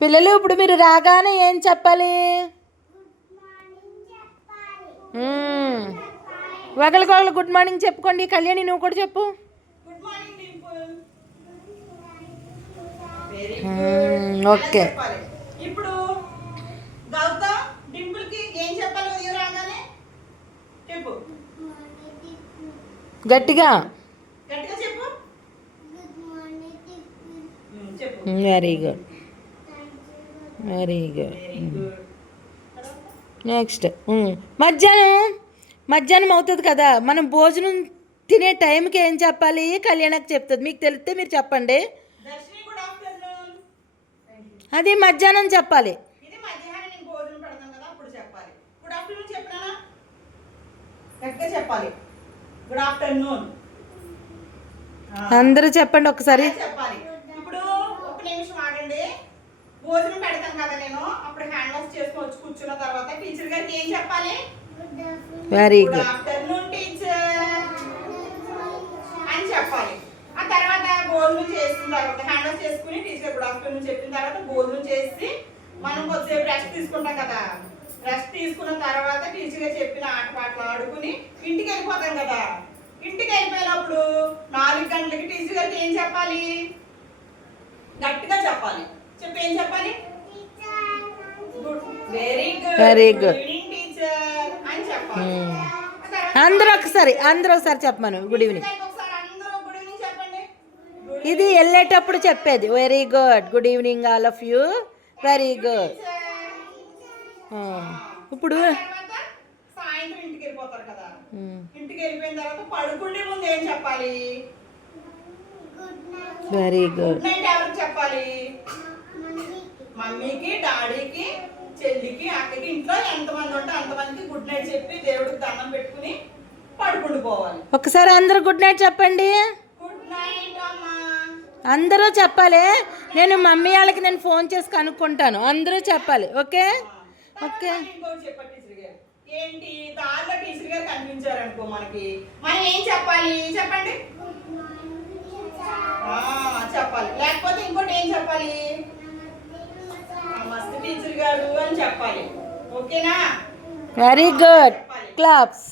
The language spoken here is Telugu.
పిల్లలు ఇప్పుడు మీరు రాగానే ఏం చెప్పాలి? ఒకరికొకరు గుడ్ మార్నింగ్ చెప్పుకోండి. కళ్యాణి నువ్వు కూడా చెప్పు. ఓకే. ఇప్పుడు గౌతమ్ డింపుల్ కి ఏం చెప్పాలి ఉదయం రాగానే? చెప్పు గట్టిగా. గట్టిగా చెప్పు. Very good, very good. Next మధ్యాహ్నం అవుతుంది కదా, మనం భోజనం తినే టైంకి ఏం చెప్పాలి? కళ్యాణకు చెప్తుంది. మీకు తెలిస్తే మీరు చెప్పండి. అది మధ్యాహ్నం చెప్పాలి. అందరూ చెప్పండి ఒకసారి. ఇప్పుడు ఒక నిమిషం ఆగండి. భోజనం పెడతాం కదా నేను, అప్పుడు హ్యాండ్ వాష్ చేసుకొని వచ్చి కూర్చున్న తర్వాత టీచర్ గారికి ఏం చెప్పాలి? Very good. Good afternoon teacher అని చెప్పాలి. ఆ తర్వాత భోజనం చేసిన తర్వాత హ్యాండ్ వాష్ చేసుకుని టీచర్ గుడ్ ఆఫ్టర్నూన్ చెప్పిన తర్వాత భోజనం చేసి మనం కొద్దిసేపు రెస్ట్ తీసుకుంటాం కదా. రెస్ట్ తీసుకున్న తర్వాత టీచర్ గారు చెప్పిన ఆటపాటలు ఆడుకుని ఇంటికి వెళ్ళిపోతాం కదా. ఇంటికి వెళ్ళిపోయినప్పుడు 4 గంటలకి టీచర్ గారికి ఏం చెప్పాలి? గట్టిగా చెప్పాలి. చెప్పి ఏం చెప్పాలి? Very good, very good teacher అని చెప్పాలి. అందరూ ఒకసారి చెప్పమను. Good evening. ఇది వెళ్ళేటప్పుడు చెప్పేది. Very good, good evening all of you. Very good. ఇప్పుడు సాయంత్రం ఇంటికి వెళ్ళిపోతారు కదా. ఇంటికి వెళ్ళిపోయిన తర్వాత పడుకునే ముందు ఏం చెప్పాలి? Very good. నైట్ ఎవరికి చెప్పాలి? మమ్మీకి, డాడీకి, చెల్లికి, అక్కకి, ఇంట్లో ఎంతమంది ఉంటే అంతమందికి గుడ్ నైట్ చెప్పి దేవుడికి దండం పెట్టుకుని పడుకుంటూ పోవాలి. ఒకసారి అందరూ గుడ్ నైట్ చెప్పండి. గుడ్ నైట్ అమ్మా. అందరూ చెప్పాలి. నేను మమ్మీ వాళ్ళకి నేను ఫోన్ చేసి కనుక్కుంటాను. అందరూ చెప్పాలి. Okay okay. ఇంకోటి చెప్పండి టీచర్ గారు. ఏంటి దారిలో టీచర్ గారు కనిపించారు అనుకో, మనం ఏం చెప్పాలి? చెప్పండి. చెప్పాలి. లేకపోతే ఇంకోటి ఏం చెప్పాలి? మస్తు టీచర్ గారు అని చెప్పాలి. ఓకేనా? Very good. క్లాప్స్.